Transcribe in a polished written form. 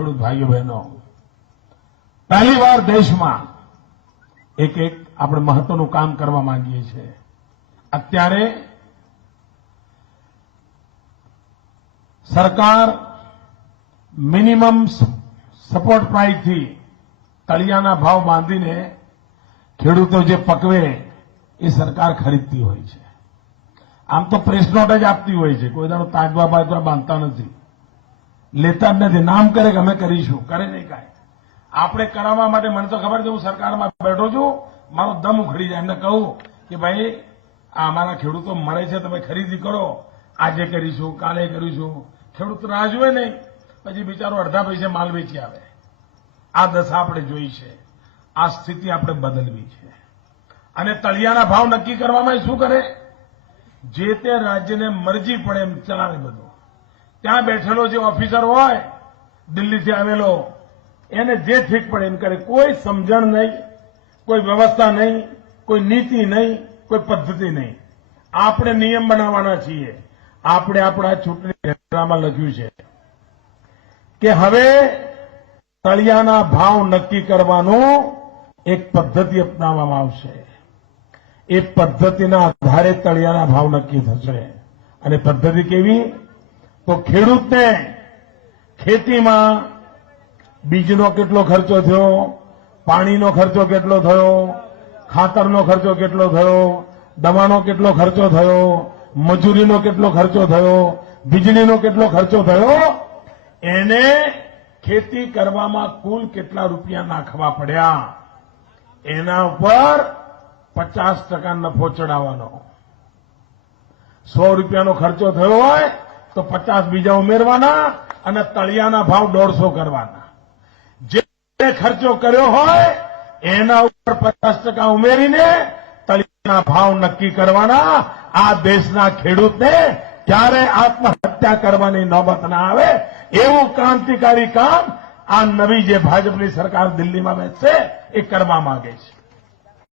ખેડૂત ભાઈઓ બહેનો, પહેલીવાર દેશમાં એક આપણે મહત્વનું કામ કરવા માંગીએ છીએ. અત્યારે સરકાર મિનિમમ સપોર્ટ પ્રાઇસથી તળિયાના ભાવ બાંધીને ખેડૂતો જે પકવે એ સરકાર ખરીદતી હોય છે. આમ તો પ્રેસ નોટ જ આપતી હોય છે, કોઈ દાડો તાજવા બાજવા બાંધતા નથી, લેતા જ નથી. નામ કરે કે અમે કરીશું, કરે નહીં કાંઈ. આપણે કરાવવા માટે મને તો ખબર છે, હું સરકારમાં બેઠો છું, મારો દમ ઉખડી જાય. એમને કહું કે ભાઈ આ અમારા ખેડૂતો મરે છે, તમે ખરીદી કરો, આજે કરીશું, કાલે કરીશું. ખેડૂત રાહ જોવે નહીં, પછી બિચારો અડધા પૈસે માલ વેચી આવે. આ દશા આપણે જોઈ છે. આ સ્થિતિ આપણે બદલવી છે. અને તળિયાના ભાવ નક્કી કરવામાં શું કરે, જે તે રાજ્યને મરજી પડે એમ ચલાવે બધું. ત્યાં બેઠેલો જે ઓફિસર હોય દિલ્હીથી આવેલો, એને જે ઠીક પડે એમ કરે. કોઈ સમજણ નહીં, કોઈ વ્યવસ્થા નહીં, કોઈ નીતિ નહીં, કોઈ પદ્ધતિ નહીં. આપણે નિયમ બનાવવાના છીએ. આપણે આપણા ચૂંટણી ઢેરામાં લખ્યું છે કે હવે તળિયાના ભાવ નક્કી કરવાનું એક પદ્ધતિ અપનાવવામાં આવશે. એ પદ્ધતિના આધારે તળિયાના ભાવ નક્કી થશે. અને પદ્ધતિ કેવી? તો ખેડૂતને ખેતીમાં બીજનો કેટલો ખર્ચો થયો, પાણીનો ખર્ચો કેટલો થયો, ખાતરનો ખર્ચો કેટલો થયો, દવાનો કેટલો ખર્ચો થયો, મજૂરીનો કેટલો ખર્ચો થયો, વીજળીનો કેટલો ખર્ચો થયો, એને ખેતી કરવામાં કુલ કેટલા રૂપિયા નાખવા પડ્યા, એના ઉપર 50% નફો ચડાવવાનો. 100 રૂપિયાનો ખર્ચો થયો હોય તો 50 બીજા ઉમેરવાના અને તળિયાના ભાવ 150 કરવાના. જે ખર્ચો કર્યો હોય એના ઉપર 50% ઉમેરીને તળિયાના ભાવ નક્કી કરવાના. આ દેશના ખેડૂતને ક્યારે આત્મહત્યા કરવાની નોબત ના આવે એવું ક્રાંતિકારી કામ આ નવી જે ભાજપની સરકાર દિલ્હીમાં બેસશે એ કરવા માંગે છે.